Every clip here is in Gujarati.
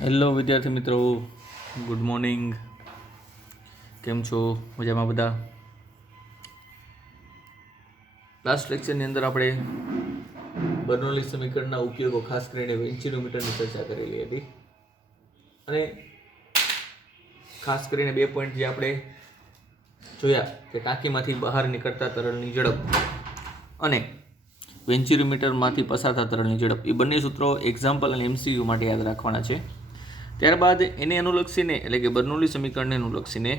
હેલો વિદ્યાર્થી મિત્રો, ગુડ મોર્નિંગ. કેમ છો? મજામાં બધા? લાસ્ટ લેક્ચરની અંદર આપણે બર્નોલી સમીકરણના ઉપયોગો, ખાસ કરીને વેન્ચીનોમીટરની ચર્ચા કરેલી હતી. અને ખાસ કરીને 2 પોઈન્ટ જે આપણે જોયા કે ટાંકીમાંથી બહાર નીકળતા તરલની ઝડપ અને વેન્ચીનોમીટરમાંથી પસાર થતા તરલની ઝડપ, એ બંને સૂત્રો એક્ઝામ્પલ અને MCQ માટે યાદ રાખવાના છે. ત્યારબાદ એને અનુલક્ષીને, એટલે કે બર્નોલી સમીકરણને અનુલક્ષીને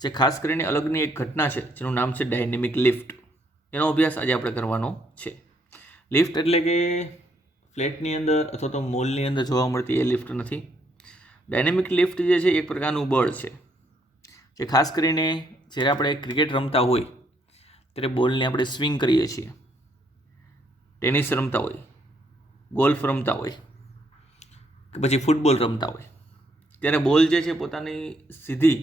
જે ખાસ કરીને અલગની એક ઘટના છે જેનું નામ છે ડાયનેમિક લિફ્ટ, એનો અભ્યાસ આજે આપણે કરવાનો છે. લિફ્ટ એટલે કે ફ્લેટની અંદર અથવા તો મોલની અંદર જોવા મળતી એ લિફ્ટ નથી. ડાયનેમિક લિફ્ટ જે છે એક પ્રકારનું બળ છે જે ખાસ કરીને જ્યારે આપણે ક્રિકેટ રમતા હોય ત્યારે બોલને આપણે સ્વિંગ કરીએ છીએ, ટેનિસ રમતા હોય, ગોલ્ફ રમતા હોય કે પછી ફૂટબોલ રમતા હોય, ત્યારે બોલ જે છે પોતાની સીધી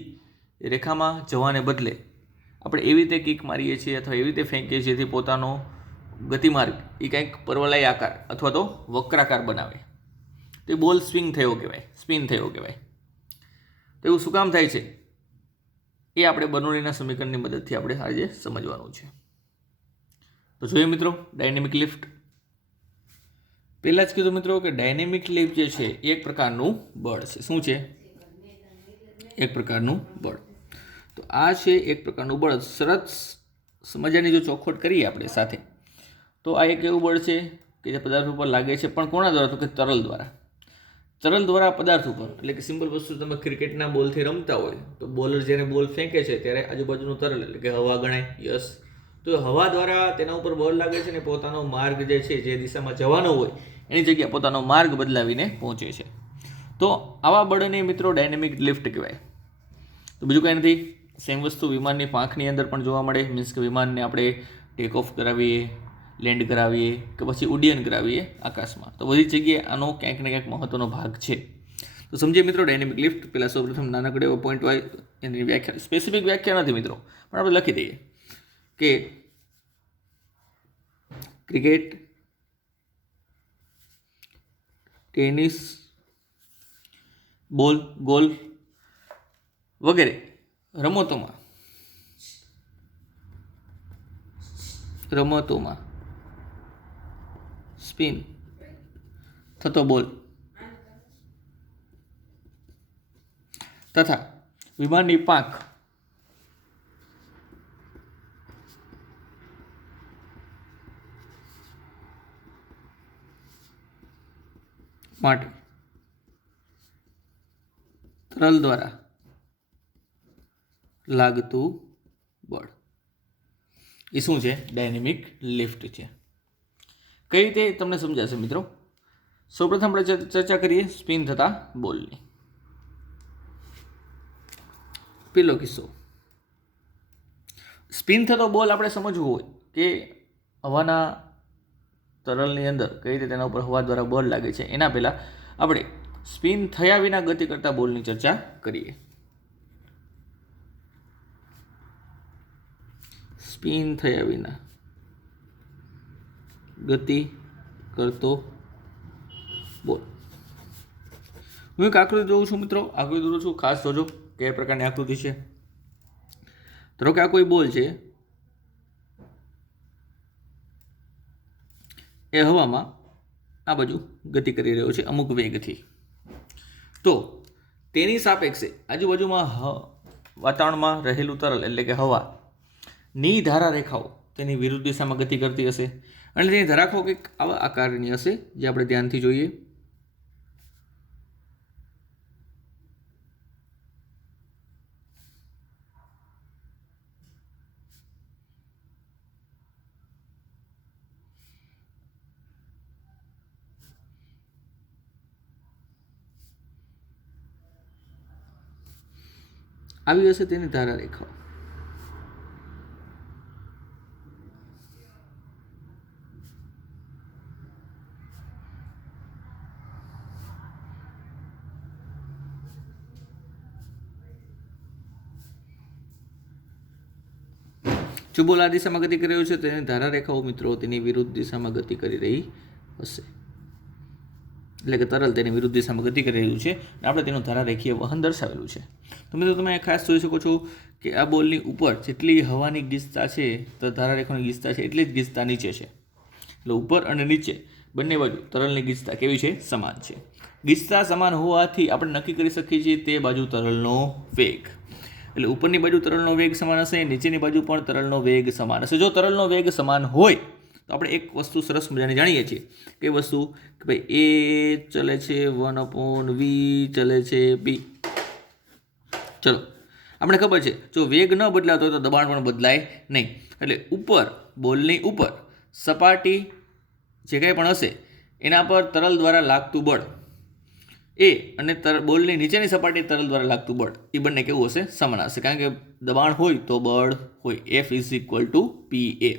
રેખામાં જવાને બદલે આપણે એવી રીતે કિક મારીએ છીએ અથવા એવી રીતે ફેંકીએ છીએ જેથી પોતાનો ગતિમાર્ગ એ કંઈક પરવલય આકાર અથવા તો વક્રાકાર બનાવે, તો એ બોલ સ્વિંગ થયો કહેવાય, સ્પિન થયો કહેવાય. તો એવું શું કામ થાય છે એ આપણે બર્નોલીના સમીકરણની મદદથી આપણે આજે સમજવાનું છે. તો જોઈએ મિત્રો, ડાયનેમિક લિફ્ટ. પહેલાં જ કીધું મિત્રો કે ડાયનેમિક લિફ્ટ જે છે એ એક પ્રકારનું બળ છે. શું છે? એક પ્રકારનું બળ. તો આ છે એક પ્રકારનું બળ. સરસ સમજવાની જો ચોખવટ કરીએ આપણે સાથે, તો આ એક એવું બળ છે કે જે પદાર્થ ઉપર લાગે છે, પણ કોના દ્વારા? તો કે તરલ દ્વારા. તરલ દ્વારા પદાર્થ ઉપર, એટલે કે સિમ્પલ વસ્તુ, તમે ક્રિકેટના બોલથી રમતા હોય તો બોલર જ્યારે બોલ ફેંકે છે ત્યારે આજુબાજુનું તરલ એટલે કે હવા ગણાય. યસ. તો હવા દ્વારા તેના ઉપર બળ લાગે છે ને પોતાનો માર્ગ જે છે, જે દિશામાં જવાનો હોય એની જગ્યાએ પોતાનો માર્ગ બદલાવીને પહોંચે છે. તો આવા બળને મિત્રો ડાયનેમિક લિફ્ટ કહેવાય. તો બીજું કંઈ નથી, સેમ વસ્તુ વિમાનની પાંખની અંદર પણ જોવા મળે. મીન્સ કે વિમાનને આપણે ટેક ઓફ કરાવીએ, લેન્ડ કરાવીએ કે પછી ઉડ્ડયન કરાવીએ આકાશમાં, તો બધી જગ્યાએ આનો ક્યાંક ને ક્યાંક મહત્વનો ભાગ છે. તો સમજીએ મિત્રો ડાયનેમિક લિફ્ટ. પહેલાં સૌપ્રથમ નાનકડો એવો પોઈન્ટ હોય, એની વ્યાખ્યા, સ્પેસિફિક વ્યાખ્યા નથી મિત્રો, પણ આપણે લખી દઈએ કે ક્રિકેટ, ટેનિસ, બોલ, ગોલ્ફ વગેરે રમતોમાં સ્પિન થતો બોલ તથા વિમાનની પાંખ માટે તરલ દ્વારા લાગતું બળ એ શું છે? ડાયનેમિક લિફ્ટ છે. કઈ રીતે તમને સમજાશે મિત્રો? સૌપ્રથમ આપણે ચર્ચા કરીએ સ્પિન થતા બોલની. પેલો કિસ્સો, સ્પિન થતો બોલ આપણે સમજવું હોય કે હવાના તરલની અંદર કઈ રીતે તેના ઉપર હવા દ્વારા બળ લાગે છે, એના પહેલાં આપણે સ્પિન થયા વિના ગતિ કરતા બોલની ચર્ચા કરીએ. સ્પિન થયા વિના ગતિ કરતો બોલ. હું એક આકૃતિ જોઉં છું મિત્રો, આકૃતિ દોરું છું, ખાસ જોજો કયા પ્રકારની આકૃતિ છે. ધારો કે આ કોઈ બોલ છે, એ હવામાં આ બાજુ ગતિ કરી રહ્યો છે અમુક વેગથી. તો તેની સાપેક્ષે આજુબાજુમાં વાતાવરણમાં રહેલું તરલ એટલે કે હવા ની ધારા રેખાઓ તેની વિરુદ્ધ દિશામાં ગતિ કરતી હશે, અને તેની ધરાખો કંઈક આવા આકારની હશે જે આપણે ધ્યાનથી જોઈએ. આવી હશે તેની ધારા રેખાઓ. જો બોલ આ દિશામાં ગતિ કરી રહ્યો છે, તેની ધારા રેખાઓ મિત્રો તેની વિરુદ્ધ દિશામાં ગતિ કરી રહી હશે. એટલે કે તરલ તેની વિરુદ્ધ દિશામાં ગતિ કરી રહ્યું છે અને આપણે તેનું ધારારેખીય વહન દર્શાવેલું છે. તો મિત્રો તમે ખાસ જોઈ શકો છો કે આ બોલની ઉપર જેટલી હવાની ગીચતા છે તો ધારારેખાની ગીચતા છે એટલી જ ગીચતા નીચે છે. એટલે ઉપર અને નીચે બંને બાજુ તરલની ગીચતા કેવી છે? સમાન છે. ગીચતા સમાન હોવાથી આપણે નક્કી કરી શકીએ છીએ તે બાજુ તરલનો વેગ. એટલે ઉપરની બાજુ તરલનો વેગ સમાન હશે, નીચેની બાજુ પણ તરલનો વેગ સમાન હશે. જો તરલનો વેગ સમાન હોય તો આપણે એક વસ્તુ સરસ મજાની જાણીએ છીએ. કઈ વસ્તુ? કે ભાઈ એ ચલે છે 1/v ચલે છે b. ચલો, આપણે ખબર છે જો વેગ ન બદલાતો હોય તો દબાણ પણ બદલાય નહીં. એટલે ઉપર બોલની ઉપર સપાટી જે કંઈ પણ હશે એના પર તરલ દ્વારા લાગતું બળ એ અને બોલની નીચેની સપાટી તરલ દ્વારા લાગતું બળ એ બંને કેવું હશે? સમાન હશે. કારણ કે દબાણ હોય તો બળ હોય. F = PA.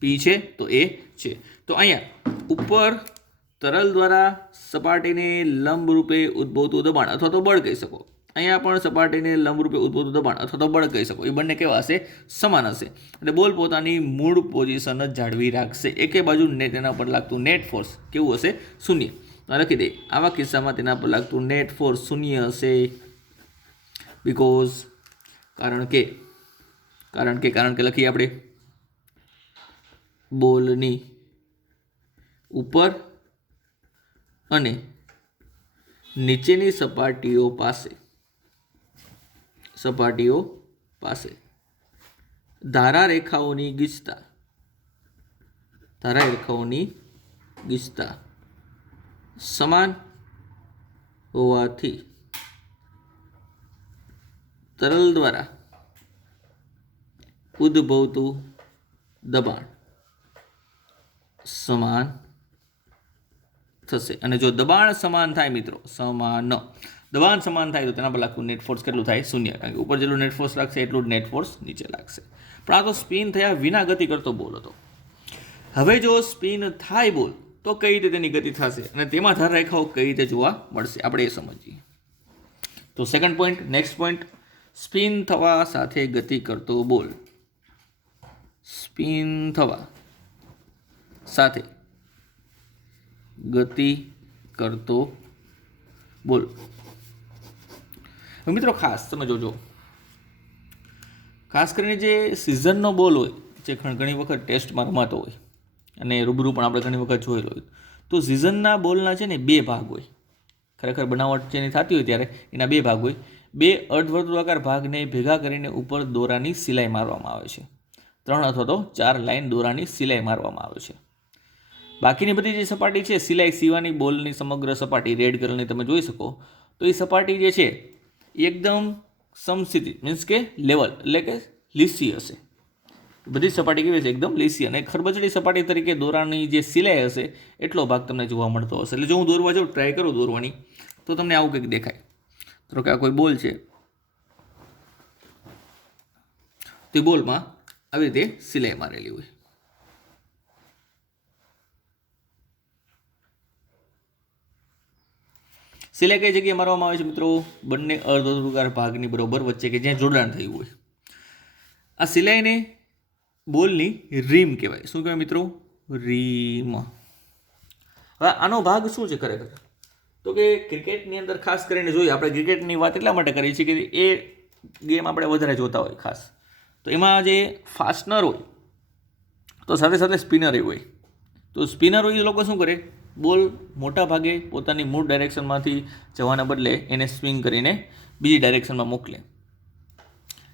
P છે તો A છે. તો અહીંયા ઉપર તરલ દ્વારા સપાટીને લંબરૂપે ઉદ્ભવતું દબાણ અથવા તો બળ કહી શકો. અહીંયા પણ સપાટીને લંબરૂપે ઉદ્ભવતું દબાણ અથવા તો બળ કહી શકો. એ બંને કેવા હશે? સમાન હશે. એટલે બોલ પોતાની મૂળ પોઝિશન જ જાળવી રાખશે. એકે બાજુ તેના પર લાગતું નેટ ફોર્સ કેવું હશે? 0. લખી દે આવા કિસ્સામાં તેના પર લાગતું નેટ ફોર્સ 0 હશે. બીકોઝ કારણ કે લખીએ આપણે બોલની ઉપર અને નીચેની સપાટીઓ પાસે ધારારેખાઓની ગીચતા સમાન હોવાથી તરલ દ્વારા ઉદ્ભવતું દબાણ સમાન થશે. અને જો દબાણ સમાન થાય મિત્રો, દબાણ સમાન થાય તો તેના પર લાગતું નેટ ફોર્સ કેટલું થાય? 0. કારણ કે ઉપર જેટલું નેટ ફોર્સ લાગશે એટલું જ નેટ ફોર્સ નીચે લાગશે. પણ આ તો સ્પિન થયા વિના ગતિ કરતો બોલ હતો. હવે જો સ્પિન થાય બોલ તો કઈ રીતે તેની ગતિ થશે અને તેમાં ધારારેખાઓ કઈ રીતે જોવા મળશે આપણે એ સમજીએ. તો second point, next point, spin થવા સાથે ગતિ કરતો બોલ. સ્પિન થવા સાથે ગતિ કરતો બોલ. મિત્રો ખાસ તમે જોજો, ખાસ કરીને જે સિઝનનો બોલ હોય જે ઘણી વખત ટેસ્ટમાં રમાતો હોય અને રૂબરૂ પણ આપણે ઘણી વખત જોયેલો હોય તો સિઝનના બોલના છે ને 2 ભાગ હોય. ખરેખર બનાવટ જેની થતી હોય ત્યારે એના 2 ભાગ હોય. 2 અર્ધવર્તુળાકાર ભાગને ભેગા કરીને ઉપર દોરાની સિલાઈ મારવામાં આવે છે. 3 અથવા તો 4 લાઈન દોરાની સિલાઈ મારવામાં આવે છે. બાકીની બધી જે સપાટી છે સિલાઈ સિવાની બોલની સમગ્ર સપાટી રેડ કલરની તમે જોઈ શકો તો એ સપાટી જે છે એકદમ સમસ્થિતિ મીન્સ કે લેવલ એટલે કે લીસી હશે. બધી સપાટી કેવી છે? એકદમ લીસી. અને ખરબચડી સપાટી તરીકે દોરાની જે સિલાઈ હશે એટલો ભાગ તમને જોવા મળતો હશે. એટલે જો હું દોરવા જાઉં, ટ્રાય કરું દોરવાની, તો તમને આવું કંઈક દેખાય. તો કે આ કોઈ બોલ છે તે બોલમાં આવી રીતે સિલાઈ મારેલી હોય. સિલાઈ કઈ જગ્યાએ મારવામાં આવે છે મિત્રો? બંને અર્ધવર્તુળાકાર ભાગની બરોબર વચ્ચે કે જ્યાં જોડાણ થયું હોય. આ સિલાઈને બોલની રીમ કહેવાય. શું કહેવાય મિત્રો? રીમ. હવે આનો ભાગ શું છે ખરેખર? તો કે ક્રિકેટની અંદર ખાસ કરીને જોઈએ, આપણે ક્રિકેટની વાત એટલા માટે કરીએ છીએ કે એ ગેમ આપણે વધારે જોતા હોય ખાસ. તો એમાં જે ફાસ્ટનર હોય તો સાથે સાથે સ્પિનર હોય. તો સ્પિનર હોય એ લોકો શું કરે? બોલ મોટા ભાગે પોતાની મૂળ ડાયરેક્શનમાંથી જવાના બદલે એને સ્વિંગ કરીને બીજી ડાયરેક્શનમાં મોકલે.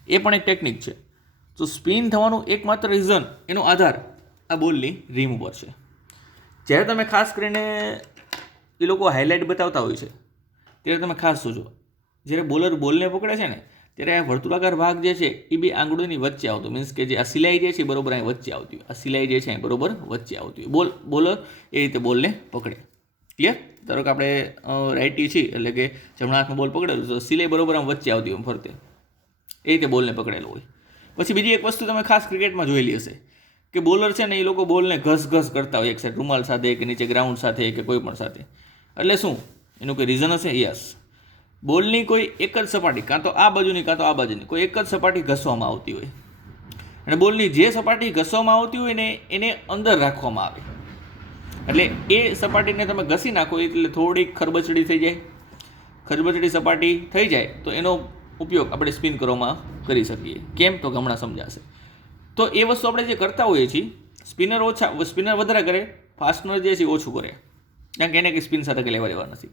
એ પણ એક ટેકનિક છે. તો સ્પિન થવાનું એકમાત્ર રીઝન, એનો આધાર આ બોલની રીમ ઉપર છે. જ્યારે તમે ખાસ કરીને એ લોકો હાઇલાઇટ બતાવતા હોય છે ત્યારે તમે ખાસ જોજો, જ્યારે બોલર બોલને પકડે છે ને ત્યારે આ વર્તુળાકાર ભાગ જે છે એ 2 આંગળીની વચ્ચે આવતો, મીન્સ કે જે આ સિલાઈ જે છે બરોબર અહીં વચ્ચે આવતી હોય. આ સિલાઈ જે છે બરોબર વચ્ચે આવતી હોય. બોલર એ રીતે બોલને પકડે. ક્લિયર? ધારો કે આપણે રાઇટી છીએ એટલે કે જમણા હાથમાં બોલ પકડેલું તો સિલાઈ બરોબર આમ વચ્ચે આવતી હોય ફરતે, એ રીતે બોલને પકડેલો હોય. પછી બીજી એક વસ્તુ તમે ખાસ ક્રિકેટમાં જોયેલી હશે કે બોલર છે ને એ લોકો બોલને ઘસ કરતા હોય એક સાઈડ રૂમાલ સાથે કે નીચે ગ્રાઉન્ડ સાથે કે કોઈ પણ સાથે. એટલે શું એનું કોઈ રીઝન હશે? યસ, બોલની કોઈ એક જ સપાટી, કાં તો આ બાજુની કાં તો આ બાજુની કોઈ એક જ સપાટી ઘસવામાં આવતી હોય અને બોલની જે સપાટી ઘસવામાં આવતી હોય ને એને અંદર રાખવામાં આવે. એટલે એ સપાટીને તમે ઘસી નાખો એટલે થોડીક ખરબચડી થઈ જાય. ખરબચડી સપાટી થઈ જાય તો એનો ઉપયોગ આપણે સ્પિન કરવામાં કરી શકીએ. કેમ? તો હમણાં સમજાશે. તો એ વસ્તુ આપણે જે કરતા હોઈએ છીએ, સ્પિનર વધારે કરે, ફાસ્ટનર જે છે ઓછું કરે, કારણ કે એને કંઈ સ્પિન સાથે કંઈ લેવા નથી.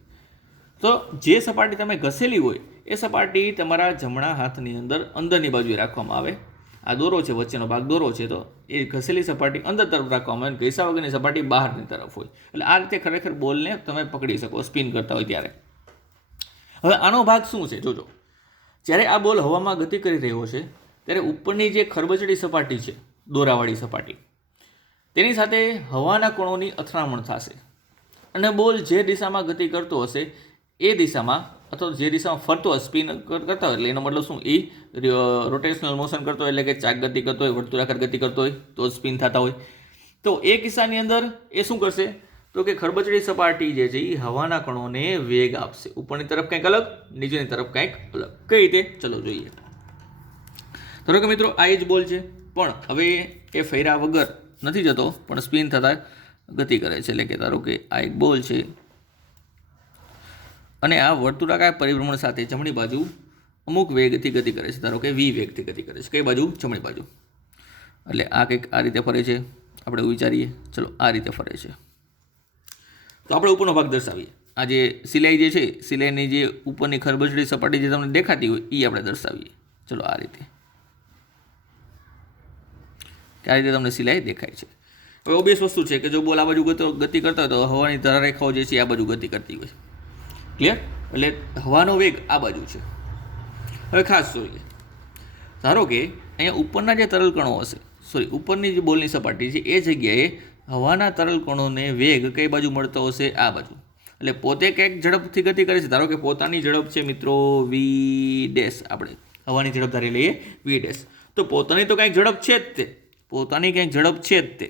તો જે સપાટી તમે ઘસેલી હોય એ સપાટી તમારા જમણા હાથની અંદરની બાજુએ રાખવામાં આવે. આ દોરો છે, વચ્ચેનો ભાગ દોરો છે, તો એ ઘસેલી સપાટી અંદર તરફ રાખવામાં આવે, ઘસા વગરની સપાટી બહારની તરફ હોય. એટલે આ રીતે ખરેખર બોલને તમે પકડી શકો સ્પિન કરતા હોય ત્યારે. હવે આનો ભાગ શું છે જોજો. જ્યારે આ બોલ હવામાં ગતિ કરી રહ્યો છે ત્યારે ઉપરની જે ખરબચડી સપાટી છે, દોરાવાળી સપાટી, તેની સાથે હવાના કણોની અથડામણ થશે અને બોલ જે દિશામાં ગતિ કરતો હશે એ દિશામાં, અથવા જે દિશામાં ફરતો હોય, સ્પિન કરતા હોય, એટલે એનો મતલબ શું, એ રોટેશનલ મોશન કરતો હોય, એટલે કે ચાક ગતિ કરતો હોય, વર્તુળાકાર ગતિ કરતો હોય તો સ્પિન થતા હોય. તો એ કિસ્સાની અંદર એ શું કરશે, તો કે ખરબચડી સપાટી જે છે એ હવાના કણોને વેગ આપશે. ઉપરની તરફ કંઈક અલગ, નીચેની તરફ કંઈક અલગ. કઈ રીતે? ચલો જોઈએ. ધારો કે મિત્રો આ એ જ બોલ છે, પણ હવે એ ફેરા વગર નથી જતો, પણ સ્પિન થતાં ગતિ કરે છે. એટલે કે ધારો કે આ એક બોલ છે અને આ વર્તુળાકાર પરિભ્રમણ સાથે જમણી બાજુ અમુક વેગથી ગતિ કરે છે. ધારો કે વી વેગથી ગતિ કરે છે. કઈ બાજુ? જમણી બાજુ. એટલે આ કંઈક આ રીતે ફરે છે. આપણે વિચારીએ, ચલો આ રીતે ફરે છે. તો આપણે ઉપરનો ભાગ દર્શાવીએ. આ જે સિલાઈ જે છે, સિલાઈની જે ઉપરની ખરબચડી સપાટી જે તમને દેખાતી હોય એ આપણે દર્શાવીએ. ચલો આ રીતે. આ રીતે તમને સિલાઈ દેખાય છે. હવે ઓબ્વિયસ વસ્તુ છે કે જો બોલ આ બાજુ ગતિ કરતા હોય તો હવાની ધરારેખાઓ જે છે આ બાજુ ગતિ કરતી હોય. ક્લિયર? એટલે હવાનો વેગ આ બાજુ છે. હવે ખાસ જોઈએ, ધારો કે અહીંયા ઉપરના જે તરલ કણો હશે, ઉપરની જે બોલની સપાટી છે એ જગ્યાએ હવાના તરલ કણોને વેગ કઈ બાજુ મળતો હશે? આ બાજુ. એટલે પોતે કંઈક ઝડપથી ગતિ કરે છે. ધારો કે પોતાની ઝડપ છે મિત્રો વી ડેશ, આપણે હવાની ઝડપ ધારી લઈએ વી ડેશ. તો પોતાની તો કંઈક ઝડપ છે જ તે, પોતાની કંઈક ઝડપ છે જ તે.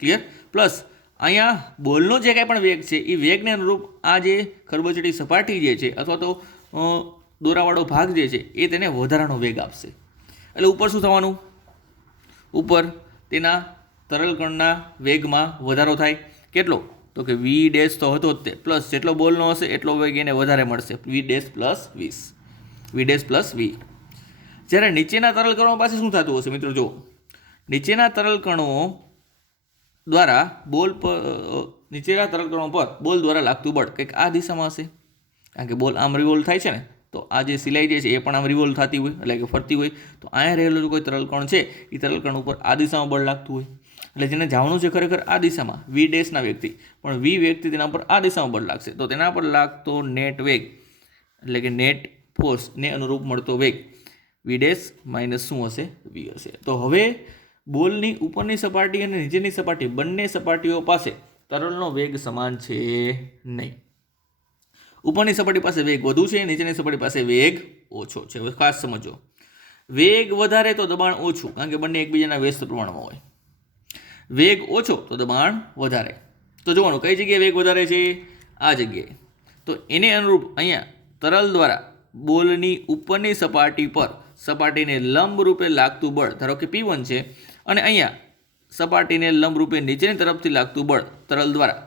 ક્લિયર? પ્લસ અહીંયા બોલનો જે કાંઈ પણ વેગ છે એ વેગને અનુરૂપ આ જે ખરબચડી સપાટી જે છે અથવા તો દોરાવાળો ભાગ જે છે એ તેને વધારાનો વેગ આપશે. એટલે ઉપર શું થવાનું? ઉપર તેના તરલકણના વેગમાં વધારો થાય. કેટલો? તો કે વી ડેશ તો હતો જ તે, પ્લસ જેટલો બોલનો હશે એટલો વેગ એને વધારે મળશે. વી ડેશ પ્લસ વીસ, વી ડેશ પ્લસ વી. જ્યારે નીચેના તરલકણો પાસે શું થતું હશે મિત્રો? જો નીચેના તરલકણો દ્વારા બોલ પર, નીચેના તરલકણો પર બોલ દ્વારા લાગતું બળ કંઈક આ દિશામાં હશે, કારણ કે બોલ આમ રિવોલ્વ થાય છે ને, તો આ જે સિલાઈ જે છે એ પણ આમ રિવોલ્વ થતી હોય, એટલે કે ફરતી હોય. તો અહીંયા રહેલું જો કોઈ તરલકણ છે એ તરલકણ ઉપર આ દિશામાં બળ લાગતું હોય. એટલે જેને જવાનું છે ખરેખર આ દિશામાં વી ડેશના વેગથી, પણ વી વેગથી તેના પર આ દિશામાં બળ લાગશે. તો તેના પર લાગતો નેટ વેગ, એટલે કે નેટ ફોર્સને અનુરૂપ મળતો વેગ વી ડેશ માઇનસ શું હશે? વી હશે. તો હવે બોલની ઉપરની સપાટી અને નીચેની સપાટી બંને સપાટીઓ પાસે તરલનો વેગ સમાન છે નહીં. ઉપરની સપાટી પાસે વેગ વધુ છે, નીચેની સપાટી પાસે વેગ ઓછો છે. હવે ખાસ સમજો, વેગ વધારે તો દબાણ ઓછું, કારણ કે બંને એકબીજાના વ્યસ્ત પ્રમાણમાં હોય. વેગ ઓછો તો દબાણ વધારે. તો જોવાનું કઈ જગ્યાએ વેગ વધારે છે? આ જગ્યાએ. તો એને અનુરૂપ અહીંયા તરલ દ્વારા બોલની ઉપરની સપાટી પર સપાટીને લંબ રૂપે લાગતું બળ ધારો કે P1 છે, અને અહીંયા સપાટીને લંબ રૂપે નીચેની તરફથી લાગતું બળ તરલ દ્વારા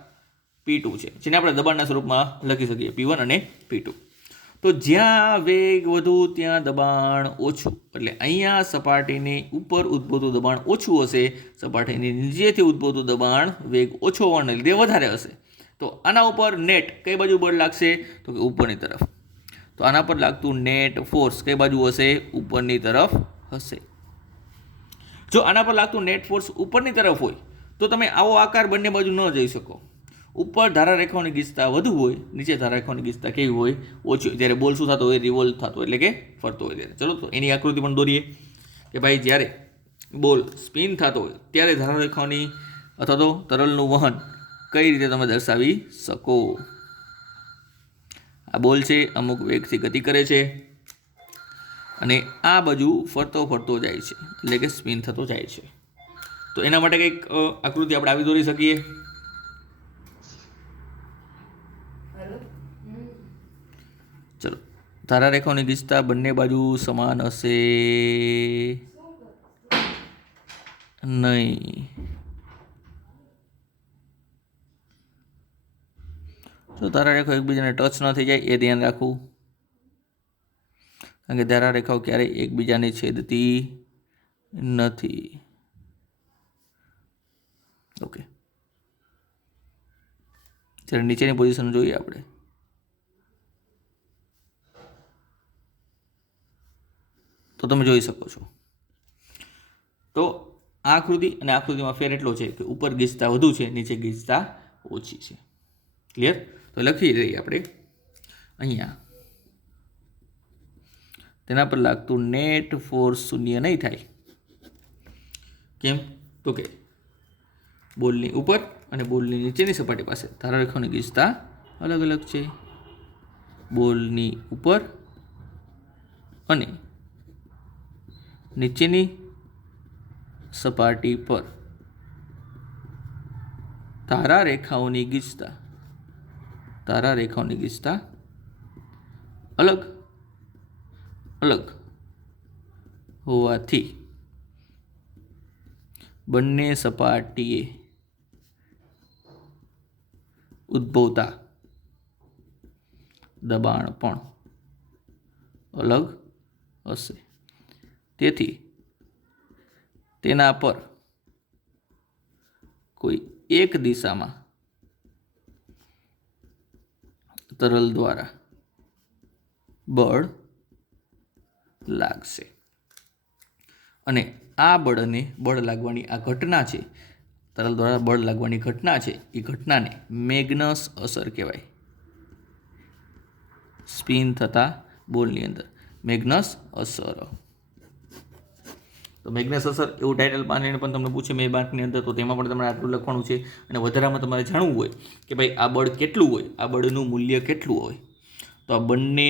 P2 છે, જેને આપણે દબાણના સ્વરૂપમાં લખી શકીએ P1 અને P2. તો જ્યાં વેગ વધુ ત્યાં દબાણ ઓછું, એટલે અહીંયા સપાટીની ઉપર ઉદ્ભવતું દબાણ ઓછું હશે, સપાટીની નીચેથી ઉદ્ભવતું દબાણ વેગ ઓછો હોવાને લીધે વધારે હશે. તો આના ઉપર નેટ કઈ બાજુ બળ લાગશે? તો કે ઉપરની તરફ. તો આના પર લાગતું નેટ ફોર્સ કઈ બાજુ હશે? ઉપરની તરફ હશે. જો આના પર લાગતું નેટ ફોર્સ ઉપરની તરફ હોય તો તમે આવો આકાર બંને બાજુ ન જઈ શકો. ઉપર ધારારેખાઓની ગીચતા વધુ હોય, નીચે ધારારેખાઓની ગીચતા કેવી હોય? ઓછી. જ્યારે બોલ શું થતો હોય? રિવોલ્વ થતો હોય, એટલે કે ફરતો હોય ત્યારે. ચલો તો એની આકૃતિ પણ દોરીએ કે ભાઈ જ્યારે બોલ સ્પિન થતો હોય ત્યારે ધારારેખાઓની અથવા તો તરલનું વહન કઈ રીતે તમે દર્શાવી શકો. આ બોલ છે, અમુક વેગથી ગતિ કરે છે અને આ બાજુ ફરતો ફરતો જાય છે, એટલે કે સ્પિન થતો જાય છે. તો એના માટે કંઈક આકૃતિ આપણે આવી દોરી શકીએ. ચલો, ધારારેખાઓની ગીચતા બંને બાજુ સમાન હશે નહીં. જો ધારા રેખાઓ એકબીજાને ટચ ન થઈ જાય એ ધ્યાન રાખવું, કારણ કે ધારા રેખાઓ ક્યારેય એકબીજાને છેદતી નથી. ઓકે, જ્યારે નીચેની પોઝિશન જોઈએ આપણે, તો તમે જોઈ શકો છો. તો આ આકૃતિ અને આકૃતિમાં ફેર એટલો છે કે ઉપર ગીચતા વધુ છે, નીચે ગીચતા ઓછી છે. ક્લિયર? તો લખી દઈએ આપણે અહીંયા. તેના પર લાગતું નેટ ફોર્સ શૂન્ય નહીં થાય. કેમ? તો કે બોલની ઉપર અને બોલની નીચેની સપાટી પાસે ધારા રેખાઓની ગીચતા અલગ અલગ છે. બોલની ઉપર અને નીચેની સપાટી પર ધારા રેખાઓની ગીચતા અલગ અલગ હોવાથી બંને સપાટીએ ઉદ્ભવતા દબાણ પણ અલગ હશે. તેથી તેના પર કોઈ એક દિશામાં તરલ દ્વારા બળ લાગશે અને આ બળને બળ લાગવાની આ ઘટના છે, તરલ દ્વારા બળ લાગવાની ઘટના છે, એ ઘટનાને મેગ્નસ અસર કહેવાય. સ્પિન થતા બોલની અંદર મેગ્નસ અસર. તો મેગ્નસ અસર એવું ટાઇટલ પાણીને પણ તમને પૂછે મે બાંકની અંદર, તો તેમાં પણ તમારે આટલું લખવાનું છે. અને વધારામાં તમારે જાણવું હોય કે ભાઈ આ બળ કેટલું હોય, આ બળનું મૂલ્ય કેટલું હોય, તો આ બંને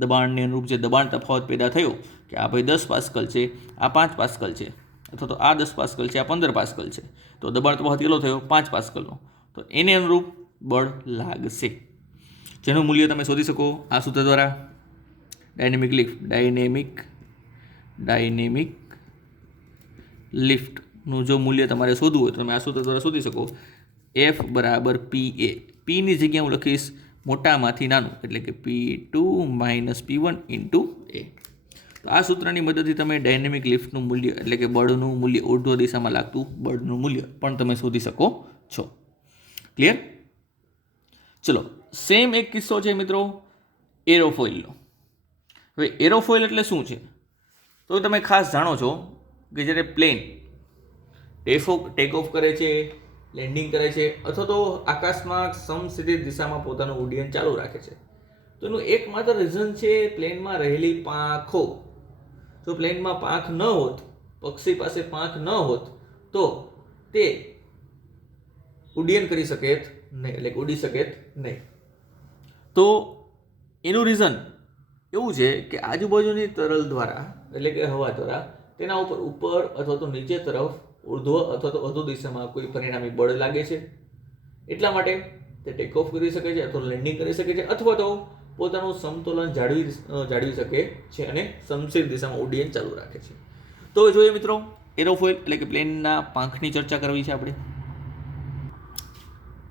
દબાણને અનુરૂપ જે દબાણ તફાવત પેદા થયો કે આ ભાઈ 10 પાસ્કલ છે, આ 5 પાસ્કલ છે, અથવા તો આ 10 પાસ્કલ છે, આ 15 પાસ્કલ છે, તો દબાણ તફાવત કેટલો થયો? 5 પાસ્કલનો. તો એને અનુરૂપ બળ લાગશે, જેનું મૂલ્ય તમે શોધી શકો આ સૂત્ર દ્વારા. ડાયનેમિક લિફ્ટનું જો મૂલ્ય તમારે શોધવું હોય તો તમે આ સૂત્ર દ્વારા શોધી શકો. F બરાબર PA. પીની જગ્યાએ હું લખીશ મોટામાંથી નાનું, એટલે કે P2 - P1 × A. તો આ સૂત્રની મદદથી તમે ડાયનેમિક લિફ્ટનું મૂલ્ય, એટલે કે બળનું મૂલ્ય, ઉર્ધ્વ દિશામાં લાગતું બળનું મૂલ્ય પણ તમે શોધી શકો છો. ક્લિયર? ચલો, સેમ એક કિસ્સો છે મિત્રો એરોફોઇલનો. હવે એરોફોઇલ એટલે શું છે? તો તમે ખાસ જાણો છો કે જ્યારે પ્લેન ટેક ઓફ કરે છે, લેન્ડિંગ કરે છે, અથવા તો આકાશમાં સમક્ષિતિજ દિશામાં પોતાનું ઉડ્ડયન ચાલુ રાખે છે, તો એનું એકમાત્ર રીઝન છે પ્લેનમાં રહેલી પાંખો. જો પ્લેનમાં પાંખ ન હોત, પક્ષી પાસે પાંખ ન હોત, તો તે ઉડ્ડયન કરી શકે નહીં, એટલે ઉડી શકે નહીં. તો એનું રીઝન એવું છે કે આજુબાજુની તરલ દ્વારા, એટલે કે હવા દ્વારા તેના ઉપર અથવા તો નીચે તરફ ઉર્ધ્વ અથવા તો અધો દિશામાં કોઈ પરિણામી બળ લાગે છે. એટલા માટે તે ટેક ઓફ કરી શકે છે અથવા લેન્ડિંગ કરી શકે છે, અથવા તો પોતાનું સમતોલન જાળવી શકે છે અને સમક્ષિતિજ દિશામાં ઉડ્ડયન ચાલુ રાખે છે. તો જોઈએ મિત્રો, એરોફોઇલ એટલે કે પ્લેનના પાંખની ચર્ચા કરવી છે આપણે.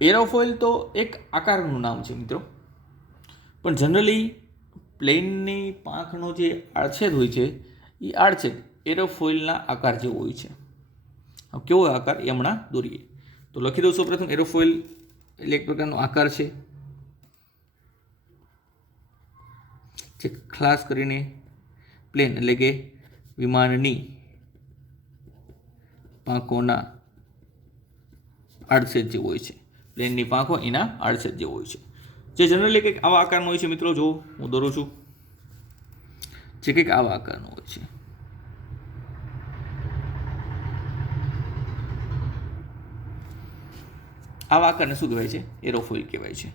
એરોફોઇલ તો એક આકારનું નામ છે મિત્રો, પણ જનરલી પ્લેનની પાંખનો જે આડછેદ હોય છે એ આડછેદ એરોફોઇલના આકાર જેવો હોય છે. કેવો આકાર એ હમણાં દોરીએ. તો લખી દઉં સૌપ્રથમ એરોફોઇલ એટલે એક પ્રકારનો આકાર છે જે ખાસ કરીને પ્લેન એટલે કે વિમાનની પાંખોના આડછેદ જેવો હોય છે. પ્લેનની પાંખો એના આડછેદ જેવો હોય છે, જે જનરલી કંઈક આવા આકારનો હોય છે મિત્રો. જો હું દોરું છું, જે કંઈક આવા આકારનો હોય છે. આવા આકારને શું કહેવાય છે? એરોફોઇલ કહેવાય છે.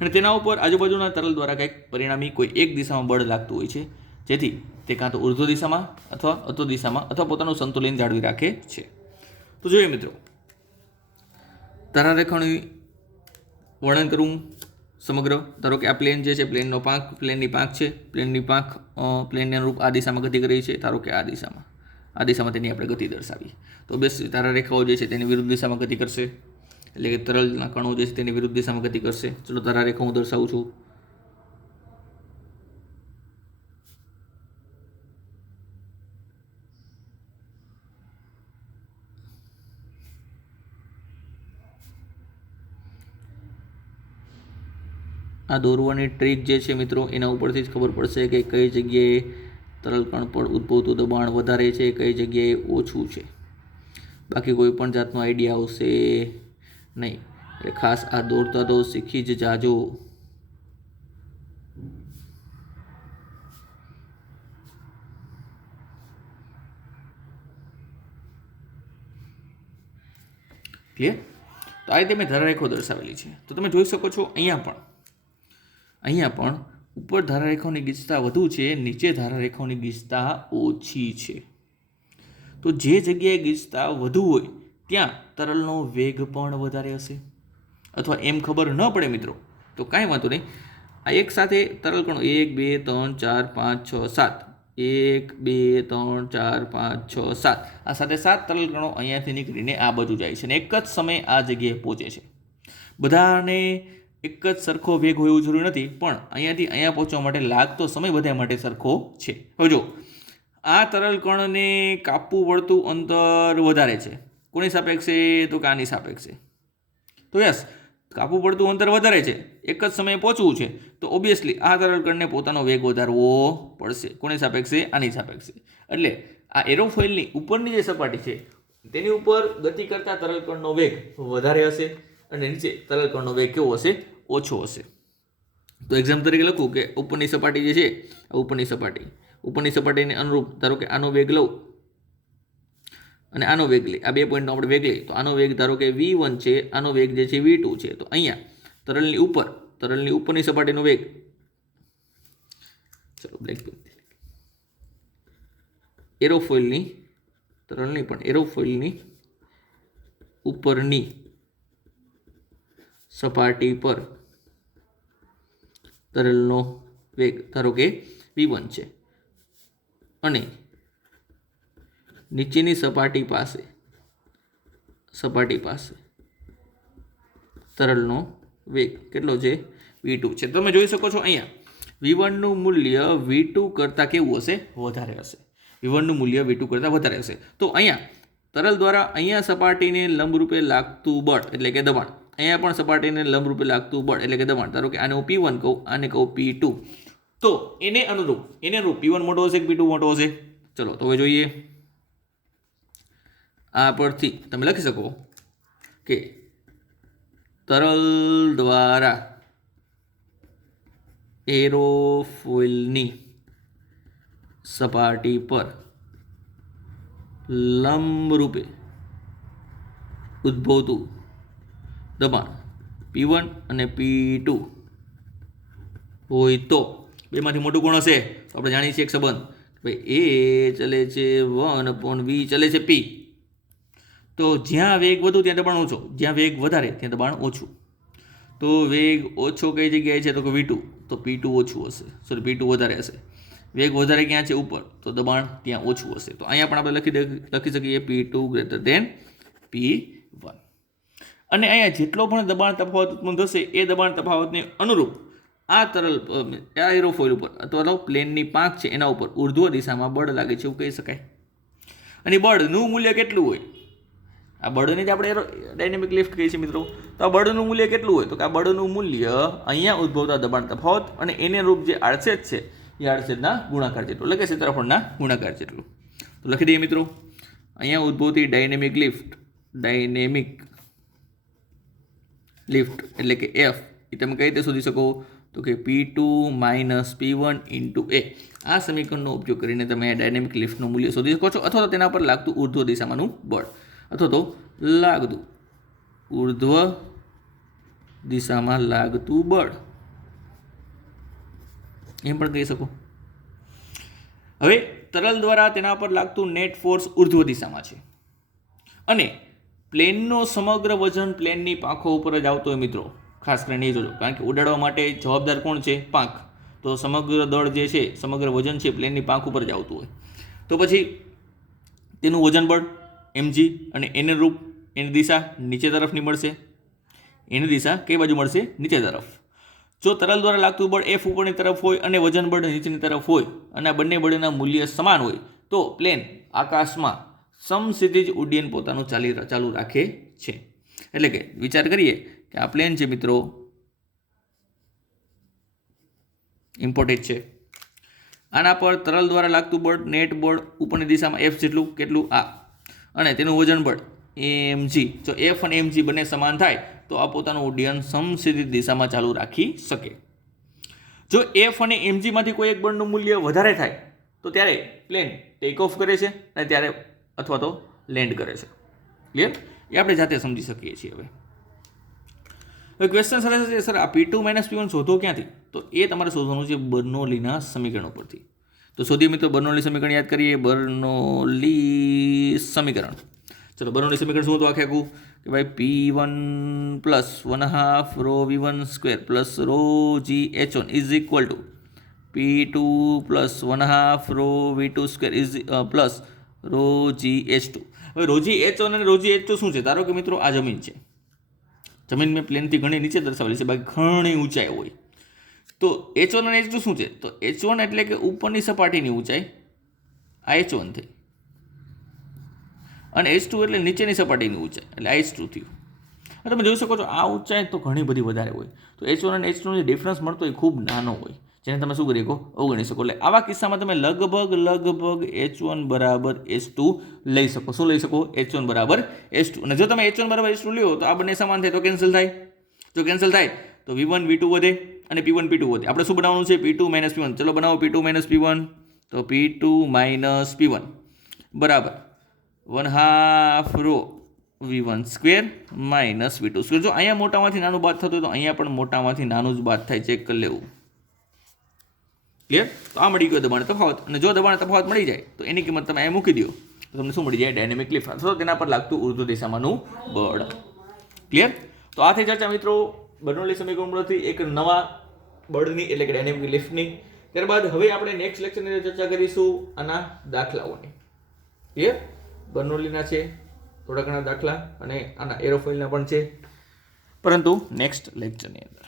અને તેના ઉપર આજુબાજુના તરલ દ્વારા કંઈક પરિણામી કોઈ એક દિશામાં બળ લાગતું હોય છે, જેથી તે કાં તો ઉર્ધ્વ દિશામાં અથવા અધો દિશામાં અથવા પોતાનું સંતુલન જાળવી રાખે છે. તો જોઈએ મિત્રો, ધારા રેખાનું વર્ણન કરવું સમગ્ર. ધારો કે આ પ્લેન જે છે, પ્લેનની પાંખ છે, પ્લેનને અનુરૂપ આ દિશામાં ગતિ કરી છે. ધારો કે આ દિશામાં તેની આપણે ગતિ દર્શાવી, તો બે ધારા રેખાઓ જે છે તેની વિરુદ્ધ દિશામાં ગતિ કરશે. એટલે કે તરલના કણો જે છે તેની વિરુદ્ધ દિશામાં ગતિ કરશે. ચલો ધારા રેખા હું દર્શાવું છું. આ દોરવાની ટ્રીક જે છે મિત્રો એના ઉપરથી જ ખબર પડશે કે કઈ જગ્યાએ તરલ કણ પર ઉદ્ભવતું દબાણ વધારે છે, કઈ જગ્યાએ ઓછું છે. બાકી કોઈ પણ જાતનો આઈડિયા આવશે નહીં. એટલે ખાસ આ દોરતા તો શીખી જ જાજો. ક્લિયર? તો આ રીતે મેં ધારારેખો દર્શાવેલી છે. તો તમે જોઈ શકો છો અહીંયા પણ ઉપર ધારારેખાઓની ગીચતા વધુ છે, નીચે ધારારેખાઓની ગીચતા ઓછી છે. તો જે જગ્યાએ ગીચતા વધુ હોય ત્યાં તરલનો વેગ પણ વધારે હશે. અથવા એમ ખબર ન પડે મિત્રો તો કાંઈ વાંધો નહીં. આ એક સાથે તરલ કણો 1 2 3 4 5 6 7 1 2 3 4 5 6 7 આ સાથે 7 તરલ કણો અહીંયાથી નીકળીને આ બાજુ જાય છે અને એક જ સમયે આ જગ્યાએ પહોંચે છે. બધાને એક જ સરખો વેગ હોય એવું જરૂરી નથી, પણ અહીંયાથી અહીંયા પહોંચવા માટે લાગતો સમય બધા માટે સરખો છે. હવે જો આ તરલ કણને કાપવું પડતું અંતર વધારે છે. કોની સાપેક્ષે? તો કે આની સાપેક્ષે. તો યસ, કાપવું પડતું અંતર વધારે છે, એક જ સમયે પહોંચવું છે, તો ઓબ્વિયસલી આ તરલ કણને પોતાનો વેગ વધારવો પડશે. કોની સાપેક્ષે? આની સાપેક્ષે. એટલે આ એરોફોઇલની ઉપરની જે સપાટી છે તેની ઉપર ગતિ કરતા તરલ કણનો વેગ વધારે હશે અને નીચે તરલ કણનો વેગ કેવો હશે? ઓછો હશે. તો એક્ઝામ્પલ તરીકે લખું કે ઉપરની સપાટી જે છે, ઉપરની સપાટીને અનુરૂપ ધારો કે આનો વેગ લઉં અને આનો વેગ લઈ, આ 2 પોઈન્ટનો આપણે વેગ લઈએ, તો આનો વેગ ધારો કે v1 છે, આનો વેગ જે છે v2 છે. તો અહીંયા તરલની ઉપરની સપાટીનો વેગ, ચલો બ્લેક પેન, એરોફોઇલની ઉપરની સપાટી પર તરલનો વેગ ધારો કે v1 છે અને નીચેની સપાટી પાસે તરલનો વેગ કેટલો છે? v2 છે. તમે જોઈ શકો છો અહીંયા v1નું મૂલ્ય v2 કરતાં કેવું હશે? વધારે હશે. v1નું મૂલ્ય v2 કરતાં વધારે હશે. તો અહીંયા તરલ દ્વારા અહીંયા સપાટીને લંબરૂપે લાગતું બળ એટલે કે દબાણ, અહીંયા પણ સપાટીને લંબરૂપે લાગતું બળ એટલે કે દબાણ, ધારો કે આને હું P1 કહું, આને કહું P2, તો એને અનુરૂપ P1 મોટો હશે કે P2 મોટો હશે? ચલો તો હવે જોઈએ. આ પરથી તમે લખી શકો કે તરલ દ્વારા એરોફોઇલની સપાટી પર લંબરૂપે ઉદ્ભવતું દબાણ P1 અને P2 હોય તો બેમાંથી મોટું કોણ હશે? તો આપણે જાણીએ છીએ એક સંબંધ, ભાઈ એ ચલે છે 1/v ચલે છે P. તો જ્યાં વેગ વધુ ત્યાં દબાણ ઓછો, જ્યાં વેગ વધારે ત્યાં દબાણ ઓછું. તો વેગ ઓછો કઈ જગ્યાએ છે? તો કે v2, તો P2 ઓછું હશે, સોરી P2 વધારે હશે. વેગ વધારે ક્યાં છે? ઉપર, તો દબાણ ત્યાં ઓછું હશે. તો અહીંયા પણ આપણે લખી શકીએ P2 ગ્રેટર દેન P1. અને અહીંયા જેટલો પણ દબાણ તફાવત ઉત્પન્ન થશે એ દબાણ તફાવતને અનુરૂપ આ એરોફોઇલ ઉપર અથવા તો પ્લેનની પાંખ છે એના ઉપર ઉર્ધ્વ દિશામાં બળ લાગે છે એવું કહી શકાય. અને બળનું મૂલ્ય કેટલું હોય? આ બળની જ આપણે ડાયનેમિક લિફ્ટ કહીએ છીએ મિત્રો. તો આ બળનું મૂલ્ય કેટલું હોય? તો કે આ બળનું મૂલ્ય અહીંયા ઉદ્ભવતા દબાણ તફાવત અને એને અનુરૂપ જે આડછેદ છે એ આડછેદના ગુણાકાર જેટલું, એટલે કે ક્ષેત્રફળના ગુણાકાર જેટલું. તો લખી દઈએ મિત્રો, અહીંયા ઉદ્ભવતી ડાયનેમિક લિફ્ટ એટલે કે F એ તમે કઈ રીતે શોધી શકો? તો કે P2 - P1 × A. આ સમીકરણનો ઉપયોગ કરીને તમે ડાયનેમિક લિફ્ટનું મૂલ્ય શોધી શકો છો, અથવા તો તેના પર લાગતું ઉર્ધ્વ દિશામાંનું બળ, અથવા તો ઉર્ધ્વ દિશામાં લાગતું બળ એમ પણ કહી શકો. હવે તરલ દ્વારા તેના પર લાગતું નેટ ફોર્સ ઉર્ધ્વ દિશામાં છે અને પ્લેનનો સમગ્ર વજન પ્લેનની પાંખો ઉપર જ આવતો હોય મિત્રો. ખાસ કરીને એ જોજો, કારણ કે ઉડાડવા માટે જવાબદાર કોણ છે? પાંખ. તો સમગ્ર દળ જે છે, સમગ્ર વજન છે પ્લેનની પાંખ ઉપર જ આવતું હોય. તો પછી તેનું વજન બળ mg અને એને રૂપ એની દિશા નીચે તરફની મળશે, એની દિશા કઈ બાજુ મળશે? નીચે તરફ. જો તરલ દ્વારા લાગતું બળ F ઉપરની તરફ હોય અને વજન બળ નીચેની તરફ હોય અને આ બંને બળના મૂલ્ય સમાન હોય તો પ્લેન આકાશમાં સમક્ષિતિજ ઉડ્ડયન પોતાનું ચાલુ રાખે છે. એટલે કે વિચાર કરીએ કે આ પ્લેન છે મિત્રો, ઇમ્પોર્ટેન્ટ છે. આના પર તરલ દ્વારા લાગતું બળ નેટ બળ ઉપરની દિશામાં F જેટલું કેટલું આ, અને તેનું વજન બળ mg. જો F અને mg બંને સમાન થાય તો આ પોતાનું ઉડ્ડયન સમક્ષિતિજ દિશામાં ચાલુ રાખી શકે. જો F અને mg માંથી કોઈ એક બળનું મૂલ્ય વધારે થાય તો ત્યારે પ્લેન ટેક ઓફ કરે છે અને ત્યારે અથવા તો લેન્ડ કરે છે. ક્લિયર? એ આપણે જાતે સમજી શકીએ છીએ. હવે ક્વેશ્ચન સાથે સર આ P2 - P1 શોધો ક્યાંથી? તો એ તમારે શોધવાનું છે બર્નોલીના સમીકરણ ઉપરથી. તો શોધીએ મિત્રો બર્નોલી સમીકરણ યાદ કરીએ. બર્નોલી સમીકરણ, ચલો બર્નોલી સમીકરણ શું હતું આખું કે ભાઈ P1 plus 1/2 rho V1 square plus rho GH1 is equal to P2 plus 1/2 rho V2 square is plus rho GH2. હવે રો GH1 અને રો GH2 શું છે? ધારો કે મિત્રો આ જમીન છે. જમીન મેં પ્લેનથી ઘણી નીચે દર્શાવેલી છે, બાકી ઘણી ઊંચાઈ હોય. તો H1 અને H2 શું છે? તો H1 એટલે કે ઉપરની સપાટીની ઊંચાઈ, આ H1 થઈ, અને H2 એટલે નીચેની સપાટીની ઊંચાઈ, એટલે આ H2 થયું. તમે જોઈ શકો છો આ ઊંચાઈ તો ઘણી બધી વધારે હોય, તો H1 અને H2 નો જે ડિફરન્સ મળતો એ ખૂબ નાનો હોય, જેને તમે શું કરી શકો? અવગણી શકો. એટલે આવા કિસ્સામાં તમે લગભગ H1 બરાબર H2 લઈ શકો. શું લઈ શકો? H1 બરાબર H2. અને જો તમે H1 બરાબર H2 લ્યો તો આ બંને સમાન થાય તો કેન્સલ થાય. જો કેન્સલ થાય તો V1 V2 વધે અને P1 P2 વધે. આપણે શું બનાવવાનું છે? P2 - P1. ચલો બનાવો P2 - P1. તો P2 - P1 બરાબર 1/2 rho V1 square minus V2 square. જો અહીંયા મોટામાંથી નાનું બાદ થતું હોય તો અહીંયા પણ મોટામાંથી નાનું જ બાદ થાય. ચેક કરી લેવું. ક્લિયર? તો આ મળી ગયો દબાણ તફાવત. અને જો દબાણ તફાવત મળી જાય તો એની કિંમત તમે અહીંયા મૂકી દો તો તમને શું મળી જાય? ડાયનેમિક લિફ્ટ અથવા તેના પર લાગતું ઉર્ધ્વ દિશામાંનું બળ. ક્લિયર? તો આ થઈ ચર્ચા મિત્રો બર્નોલી સમીકરણમાંથી એક નવા બળની એટલે કે ડાયનેમિક લિફ્ટની. ત્યારબાદ હવે આપણે નેક્સ્ટ લેક્ચરની અંદર ચર્ચા કરીશું આના દાખલાઓની. ક્લિયર? બર્નોલીના છે થોડા ઘણા દાખલા અને આના એરોફોઇલના પણ છે, પરંતુ નેક્સ્ટ લેક્ચરની અંદર.